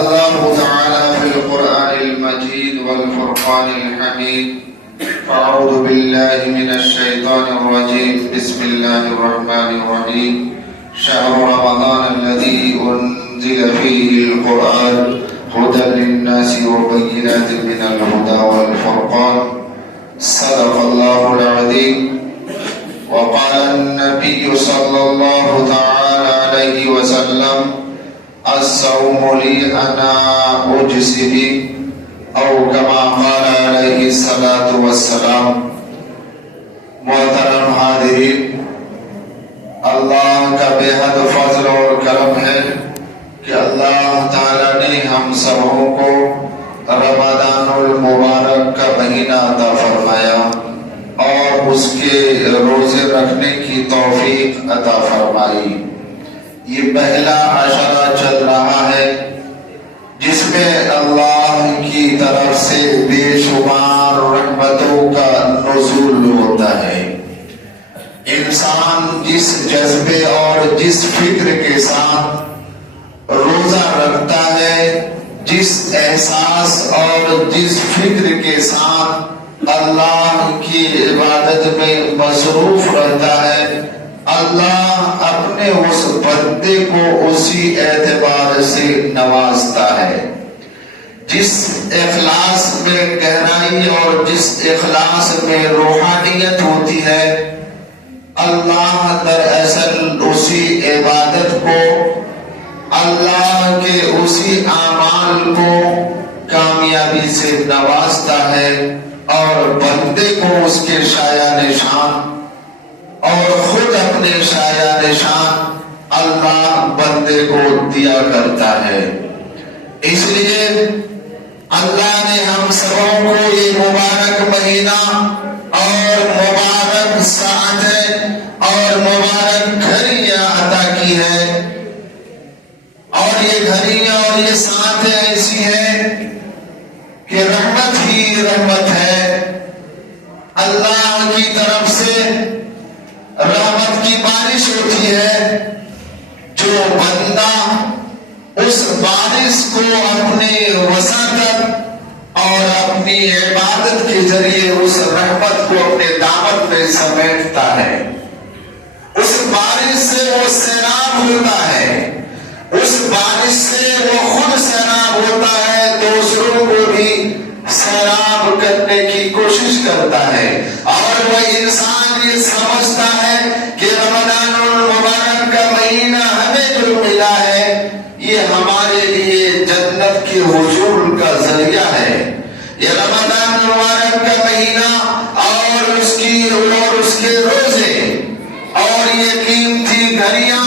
الله تعالى في القرآن المجيد والفرقان الحميد. فأعوذ بالله من الشيطان الرجيم. بسم الله الرحمن الرحيم. شهر رمضان الذي أنزل فيه القرآن هدى للناس وبينات من الهدى والفرقان. صدق الله العظيم. وقال النبي صلى الله تعالى عليه وسلم: الصوم لي أنا أجزي به، أو كما قال علیہ الصلاۃ والسلام. محترم حاضرین، اللہ کا بے حد فضل اور کرم ہے کہ اللہ تعالیٰ نے ہم سبوں کو رمضان المبارک کا مہینہ عطا فرمایا اور اس کے روزے رکھنے کی توفیق عطا فرمائی. یہ پہلا عشرہ چل رہا ہے جس میں اللہ کی طرف سے بے شمار رحمتوں کا نزول ہوتا ہے. انسان جس جذبے اور جس فکر کے ساتھ روزہ رکھتا ہے، جس احساس اور جس فکر کے ساتھ اللہ کی عبادت میں مصروف رہتا ہے، اللہ اپنے اس بندے کو اسی اعتبار سے نوازتا ہے. جس اخلاص میں گہرائی اور جس اخلاص میں روحانیت ہوتی ہے، اللہ دراصل اسی عبادت کو، اللہ کے اسی اعمال کو کامیابی سے نوازتا ہے اور بندے کو اس کے شایع نشان اور خود اپنے شایع نشان اللہ بندے کو دیا کرتا ہے. اس لیے اللہ نے ہم سبوں کو یہ مبارک مہینہ اور مبارک ساعتیں اور مبارک گھڑیاں عطا کی ہے، اور یہ گھڑیاں اور یہ ساعتیں ایسی ہیں کہ رحمت ہی رحمت ہے. اللہ کی طرف سے رحمت کی بارش ہوتی ہے. جو بندہ اس بارش کو اپنے وسعت اور اپنی عبادت کے ذریعے اس رحمت کو اپنے دامن میں سمیٹتا ہے، اس بارش سے وہ سیراب ہوتا ہے، اس بارش سے وہ خود سیراب ہوتا ہے، دوسروں کو بھی سیراب کرنے کی کوشش کرتا ہے. اور وہ انسان یہ سمجھتا ہے کہ رمضان المبارک کا مہینہ ہمیں جو ملا ہے یہ ہمارے لیے جنت کے حصول کا ذریعہ ہے. یہ رمضان المبارک کا مہینہ اور اس کے روزے اور یہ قیمتی گھڑیاں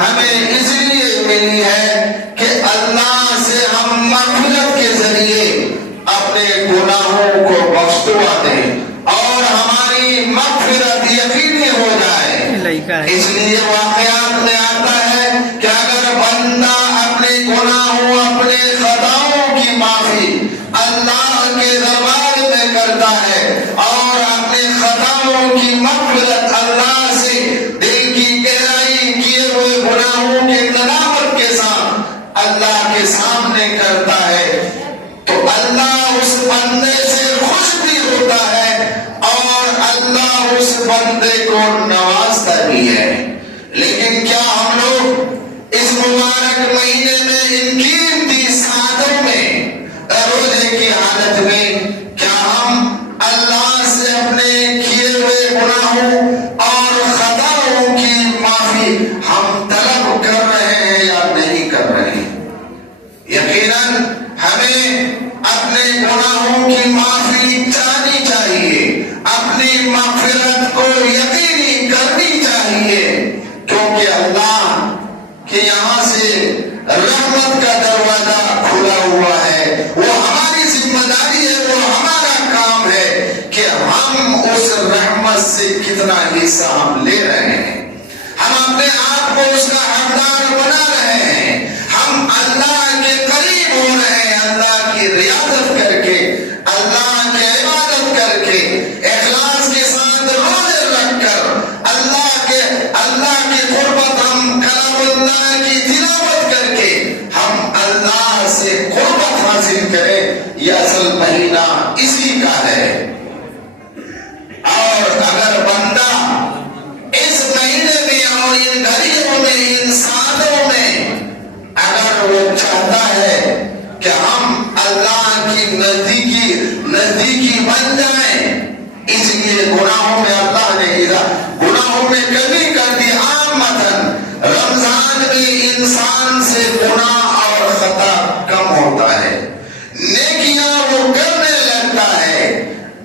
ہمیں اس لیے ملی ہے کہ اللہ سے ہم مغفرت کے ذریعے اپنے گناہوں کو بخش دعا دیں اور ہماری مغفرت یقینی ہو جائے. اس لیے واقعات میں آتا ہے کہ اگر بندہ اپنے گناہوں، اپنے خطاؤں کی معافی اللہ کے دربار میں کرتا ہے اور اپنے خطاؤں کی مغفرت اللہ سے دل کی گہرائی کیے ہوئے گناہوں کے ندامت کے ساتھ اللہ کے سامنے کرتا ہے، تو اللہ اس بندے سے خوش بھی ہوتا ہے اور اللہ اس بندے کو نوازتا بھی ہے. لیکن کیا ہم لوگ اس مبارک مہینے میں ان قیمتی ساعتوں میں روزے کی حالت میں کیا ہم اللہ سے اپنے کیے ہوئے گناہوں اور خطاؤں کی معافی ہم طلب کر رہے ہیں یا نہیں کر رہے ہیں؟ یقیناً ہمیں اپنے گناہوں کی معافی چاہنی چاہیے، اپنی مغفرت کو یقینی کرنی چاہیے، کیونکہ اللہ کے یہاں سے رحمت کا دروازہ کھلا ہوا ہے. وہ ہماری ذمہ داری ہے، وہ ہمارا کام ہے کہ ہم اس رحمت سے کتنا حصہ ہم لے رہے ہیں. ہم اپنے آپ کو اس کا حقدار بنا رہے ہیں، ہم اللہ کے قریب ہو رہے ہیں، اللہ کی ریاضت کر کے، اللہ کی عبادت کر کے، اخلاص کے ساتھ روزے رکھ کر اللہ کے قربت ہم کلام اللہ کی تلاوت کر کے ہم اللہ سے یہ اصل مہینہ اسی کا ہے۔ اور اگر بندہ اس مہینے میں اور ان گھڑیوں میں، ان سالوں میں اگر وہ چاہتا ہے کہ ہم اللہ کی نزدیکی بن جائیں، اس لیے گناہوں میں اللہ نے گناہوں میں کمی کر دی۔ عامتاً رمضان میں انسان سے گناہ اور خطا کم ہوتا ہے، نیکیاں وہ کرنے لگتا ہے،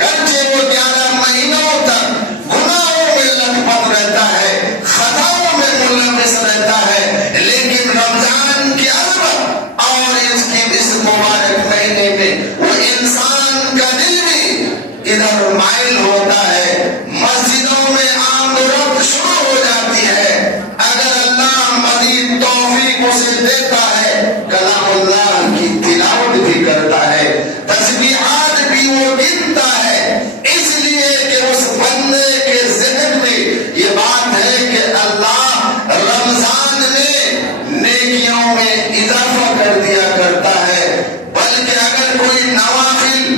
گرچہ وہ 11 مہینوں تک گناہوں میں لٹ پٹ رہتا ہے، خطاؤں میں ملوث رہتا ہے، لیکن رمضان کی عظمت اور اس مبارک مہینے میں وہ انسان کا دل بھی ادھر مائل ہوتا ہے، مسجدوں میں آمد و رفت شروع ہو جاتی ہے۔ اگر اللہ مزید توفیق اسے دیتا ہے، کلام اللہ کی تلاوت بھی کرتا ہے، تسبیحات بھی وہ گنتا ہے، اس لیے کہ اس بندے کے ذہن میں یہ بات ہے کہ اللہ رمضان میں نیکیوں میں اضافہ کر دیا کرتا ہے، بلکہ اگر کوئی نوافل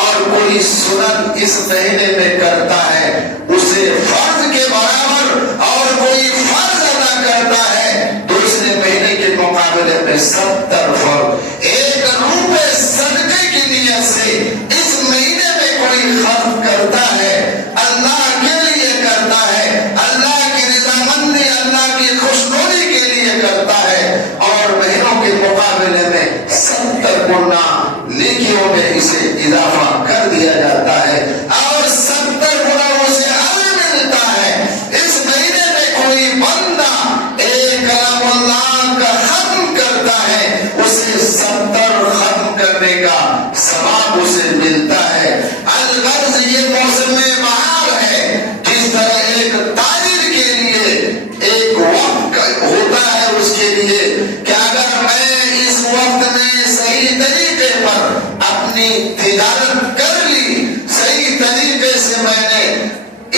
اور کوئی سنت اس مہینے میں کرتا ہے، اسے فرض کے برابر اور کوئی فرض ادا کرتا ہے، تو اس نے مہینے کے مقابلے میں 70 فرض 1 روپے صدقے کی نیت سے اس مہینے میں کوئی خرچ کرتا ہے، اللہ کے لیے کرتا ہے، اللہ کی رضامندی، اللہ کی خوشنودی کے لیے کرتا ہے، اور مہینوں کے مقابلے میں 70 گنا نیکیوں میں اسے اضافہ کر دیا جاتا ہے، اور 70 گنا اسے اجر ملتا ہے۔ اس مہینے میں کوئی بندہ ایک کلام اللہ کا ختم کرتا ہے، اسے 70 ختم کرنے کا ثواب اسے ملتا ہے۔ الغرض یہ موسم بہار ہے، جس طرح ایک تاجر کے لیے ایک وقت ہوتا ہے اس کے لیے کہ اگر میں اس وقت میں صحیح طریقے پر اپنی تجارت کر لی، صحیح طریقے سے میں نے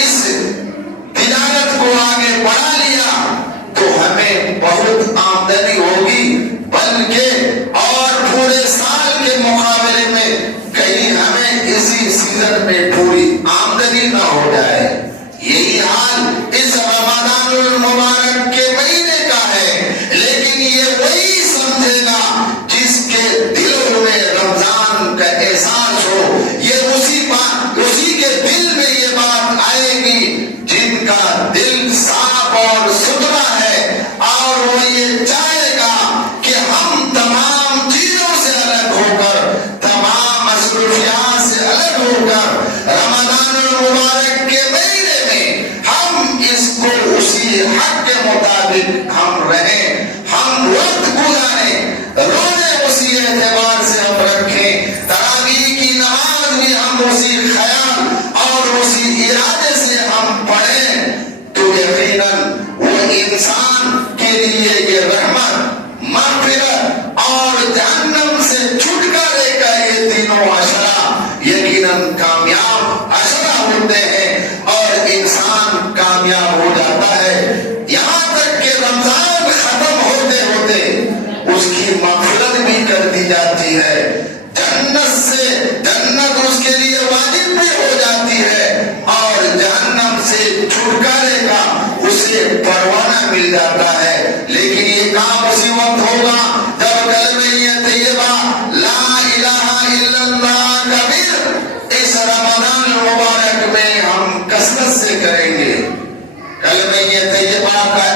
اس تجارت کو آگے بڑھا لیا، تو ہمیں بہت آمدنی ہوگی، بلکہ اور پورے سال کے مقابلے میں کہیں ہمیں اسی سیزن میں پوری آمدنی نہ ہو جائے۔ یہی حال اس رمضان المبارک کے مہینے کا ہے، لیکن یہ وہی سمجھے گا جس کے دلوں میں رمضان کا احساس ہو، یہ اسی کے دل میں یہ بات آئے گی جن کا دل صاف اور ستھرا ہے، اور وہ یہ چاہے گا کہ ہم تمام چیزوں سے الگ ہو کر، تمام مصروفیات سے الگ ہو کر رمضان المبارک کے مہینے میں ہم اس کو اسی حق کے مطابق ہم رہیں، ہم وقت گزاریں، روزے اسی اعتبار سے ہم رکھیں، تراویح کی نماز بھی ہم اسی خیال اور اسی ارادے سے ہم پڑھیں، تو یقیناً وہ انسان کے لیے یہ رحمت، مغفرت اور جہنم سے چھٹکارے کا یہ تینوں عشرہ یقیناً کامیاب عشرہ ہوتے ہیں، اور انسان کامیاب ہو جاتا ہے، یہاں تک کہ رمضان ختم ہوتے ہوتے اس کی مغفرت بھی کر دی جاتی ہے، جنت اس کے لیے واجب بھی ہو جاتی ہے، اور جہنم سے چھٹکارے کا اسے پروانہ مل جاتا ہے۔ لیکن یہ کام اسی وقت ہوگا جب کلمہ طیبہ لا الہ الا اللہ کبیر اس رمضان المبارک میں ہم کثرت سے کریں گے۔ کلمہ طیبہ کا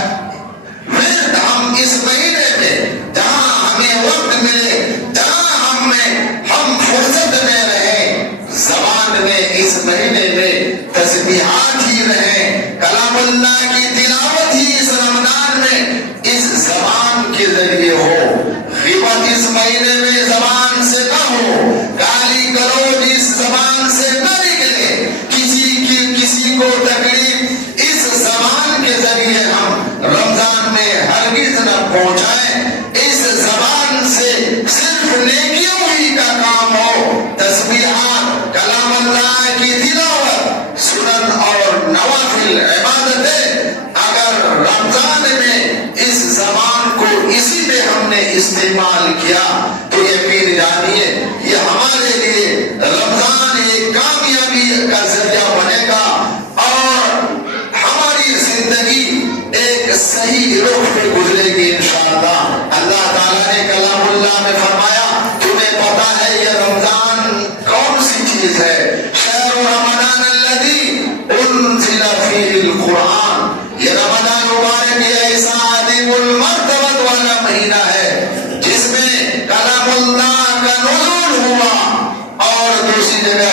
ورد ہم اس مہینے میں جہاں ہمیں وقت ملے، جہاں ہم فرصت میں رہیں، زبان میں اس مہینے میں تسبیحات ہی رہیں، کلام اللہ کی تلاوت ہی اس رمضان میں اس زبان کے ذریعے ہو، غیبت اس مہینے میں زبان سے نہ ہو، گالی گلوچ اس زبان سے نہ نکلے، کسی کو تکلیف اس زبان کے ذریعے ہم رمضان میں ہرگز نہ پہنچائیں، اس زبان تو یقین جانیے یہ ہمارے لیے رمضان ایک کامیابی کا ذریعہ بنے گا اور ہماری زندگی ایک صحیح رخ پہ گزرے گی انشاءاللہ۔ اللہ تعالیٰ نے کلام اللہ میں فرمایا تمہیں پتا ہے یہ رمضان کون سی چیز ہے؟ شہر رمضان الذی انزل فیہ القرآن، یہ رمضان مبارک یہ ایسا عظیم المرتبت والا مہینہ ہے جس میں کلام اللہ کا نزول ہوا۔ اور دوسری جگہ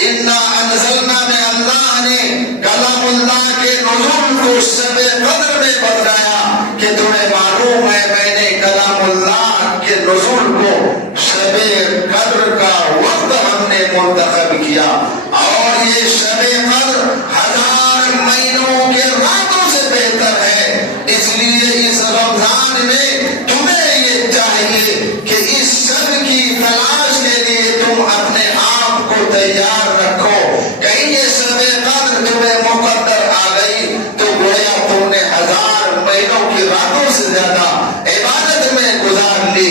انا انزلنا میں اللہ نے کلام اللہ کے نزول کو شب قدر میں بتلایا کہ تمہیں معلوم ہے میں نے کلام اللہ کے نزول کو شب قدر کا وقت ہم نے منتخب کیا، اور یہ شب قدر 1000 مہینوں کے راتوں سے بہتر ہے۔ اس لیے اس رمضان میں تمہیں یہ چاہیے کہ اس شب کی تلاش کے لیے تم اپنے آپ کو تیار رکھو۔ کہیں یہ شب قدر تمہیں مقدر آ گئی تو گویا تم نے 1000 مہینوں کی راتوں سے زیادہ عبادت میں گزار لی۔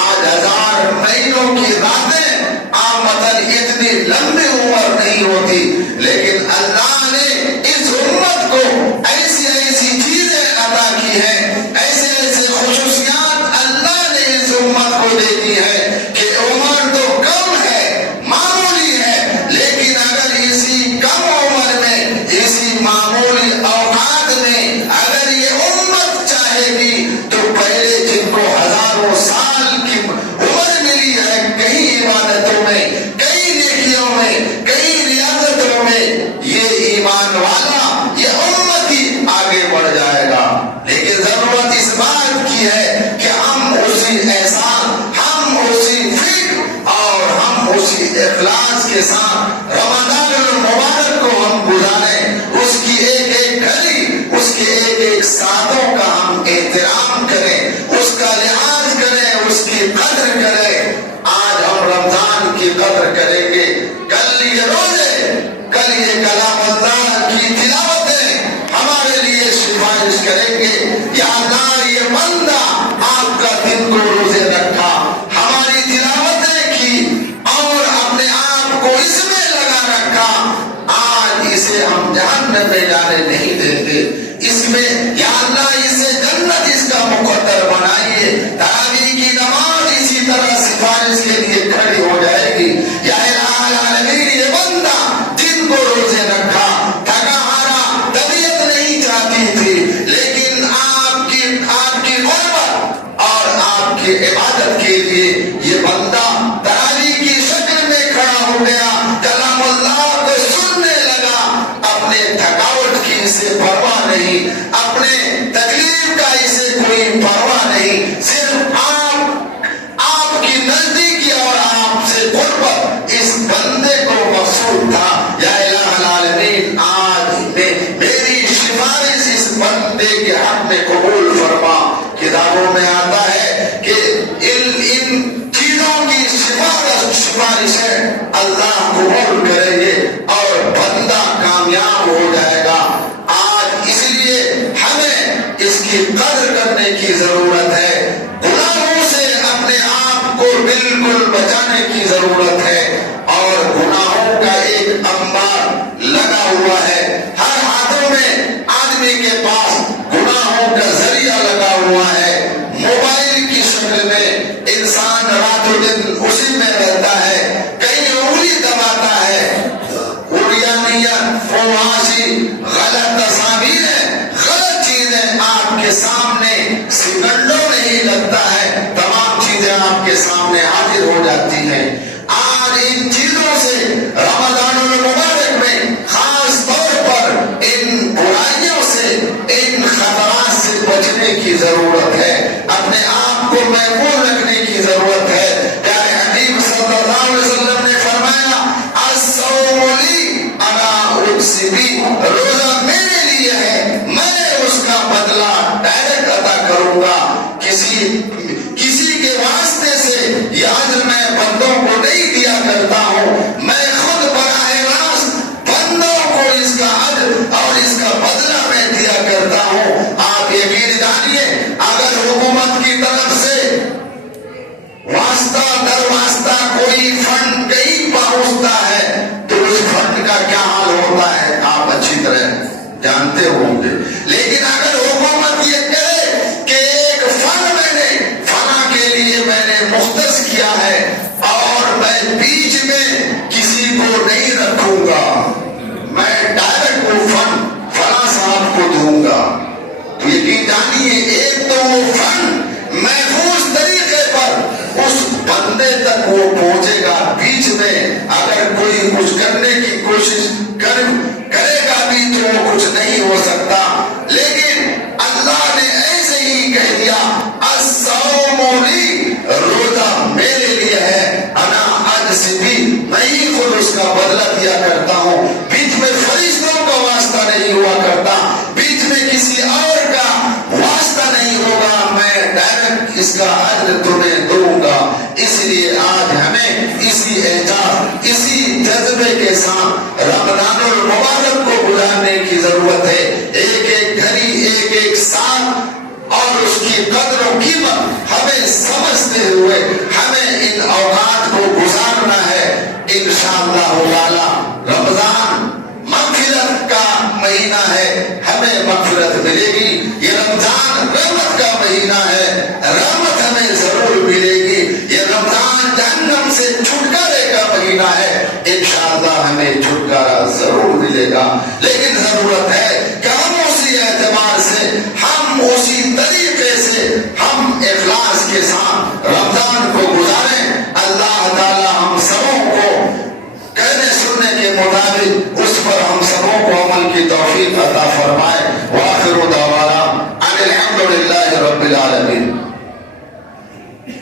آج 1000 مہینوں کی راتیں عامتاً اتنی لمبی عمر نہیں ہوتی، لیکن اللہ نے اس امت کو ایسی ایسی چیزیں عطا کی ہیں، ایسے ایسے خصوصیات اللہ نے اس امت کو دے دی ہے کہ عمر تو کم ہے، معمولی ہے، لیکن اگر اسی کم عمر میں، اسی معمولی اوقات میں اگر یہ امت چاہے گی تو پہلے جن کو ہزاروں سال کی عمر ملی ہے کئی عبادتوں میں، کئی نیکیوں میں، کئی ریاضتوں میں، یہ ایمان والا یہ امت ہی آگے بڑھ جائے گا۔ لیکن ضرورت اس بات کی ہے کہ ہم اسی احسان، ہم اسی فکر اور ہم اسی اخلاص کے ساتھ رمضان المبارک کو ہم گزاریں، اس کی ایک ایک گھڑی، اس کے ایک ایک ساتوں کا ہم احترام کریں، اس کا لحاظ کریں، اس کی قدر کریں۔ آج ہم رمضان کی قدر کریں گے، کل یہ روزے، کل یہ کلام اللہ کی تلاوتیں ہمارے لیے سفارش کریں گے۔ یا اللہ یہ بندہ آپ کا دن کو روزے رکھا، ہماری تلاوتیں کی اور اپنے آپ کو اس میں لگا رکھا، آج اسے ہم جہنم میں جانے نہیں دیں گے۔ اس میں یا اللہ اسے جنت اس کا مقدر بنائیے۔ تراویح کی نماز اسی طرح سفارش کے لیے کھڑی ہو جائے گی۔ یا الہ العالمین یہ بندہ جن کو روزے رکھا، تھکا ہارا، طبیعت نہیں چاہتی تھی، لیکن آپ کی قربت اور آپ کی عبادت کے لیے یہ بندہ تراویح کی شکل میں کھڑا ہو گیا، کلام اللہ کو سننے لگا، اپنے تھکاوٹ کی اسے پرواہ نہیں، اپنے تکلیف کا اسے کوئی پرواہ نہیں، صرف آپ کی نزدیکی اور آپ سے قربت اس بندے کو مقصود تھا۔ یا الہ العالمین آج میری سفارش اس بندے کے حق میں قبول فرما۔ کتابوں میں آتا ہے کہ ان چیزوں کی سفارش ہے اللہ قبول کریں گے اور بندہ کامیاب ہو جائے گا۔ آج اس لیے ہمیں اس کی قدر کرنے کی ضرورت ہے، گناہوں سے اپنے آپ کو بالکل بچانے کی ضرورت ہے، اور گناہوں کا ایک انبار لگا ہوا ہے، ہر ہاتھوں میں آدمی کے پاس گناہوں کا ذریعہ لگا ہوا ہے، موبائل کی شکل میں انسان رات و دن اسی میں رہتا ہے، کہیں انگلی دباتا ہے، فواحشی غلط تصاویریں، غلط چیزیں آپ کے سامنے سیکنڈوں میں ہی لگتا ہے، تمام چیزیں آپ کے سامنے حاضر ہو جاتی ہیں۔ آج ان چیزوں سے رمضان المبارک میں خاص طور پر ان برائیوں سے، ان خطرات سے بچنے کی ضرورت ہے، اپنے آپ کو محفوظ رکھنے کی ضرورت ہے۔ پیارے حبیب صلی اللہ علیہ وسلم نے فرمایا الصوم لی انا اجزی، روزہ میرے لیے ہے، میں اس کا بدلہ ڈائریکٹ ادا کروں گا، کسی کے واسطے سے یہ اجر میں بندوں کو نہیں دیا کرتا ہوں، میں خود براہ راست بندوں کو اس کا اجر اور اس کا بدلہ میں دیا کرتا ہوں۔ آپ یقین جانیے اگر حکومت کی طرف سے وہ فن محفوظ طریقے پر اس بندے تک وہ پہنچے گا. بیچ میں اگر کوئی کچھ کرنے کی کوشش کرے گا بھی تو وہ کچھ نہیں ہو سکتا. لیکن اللہ نے ایسے ہی کہہ دیا الصوم لی، روزہ میرے لیے ہے، انا اجزی، میں ہی خود اس کا بدلہ دیا کرتا ہوں. بیچ میں فرشتوں کا واسطہ نہیں ہوا کرتا، بیچ میں کسی اور کا واسطہ نہیں ہوگا، میں ڈائریکٹ اس کا اجر تمہیں دوں گا. اس لیے آج ہمیں اسی احساس، اسی جذبے کے ساتھ رمضان المبارک کو گزارنے کی ضرورت ہے. ایک ایک گھڑی، ایک ایک سال اور اس کی قدر و قیمت ہمیں سمجھتے ہوئے ہمیں ان اوقات کو گزارنا ہے. انشاءاللہ تعالی رمضان مغفرت کا مہینہ ہے، ہمیں مغفرت ملے گی. یہ رمضان رحمت کا مہینہ ہے، رحمت ہمیں ضرور ملے گی. یہ رمضان جہنم سے چھٹکارے کا مہینہ ہے، انشاءاللہ ہمیں چھٹکارا ضرور ملے گا. لیکن ضرورت ہے کہ ہم اسی اعتبار سے، ہم اسی طریقے سے، ہم اخلاص کے ساتھ رمضان کو گزاریں. اللہ تعالی ہم سبوں کو کہنے سننے کے مطابق اس پر ہم سبوں کو عمل کی توفیق عطا فرمائے. وآخر دعوانا ان الحمد للہ رب العالمین.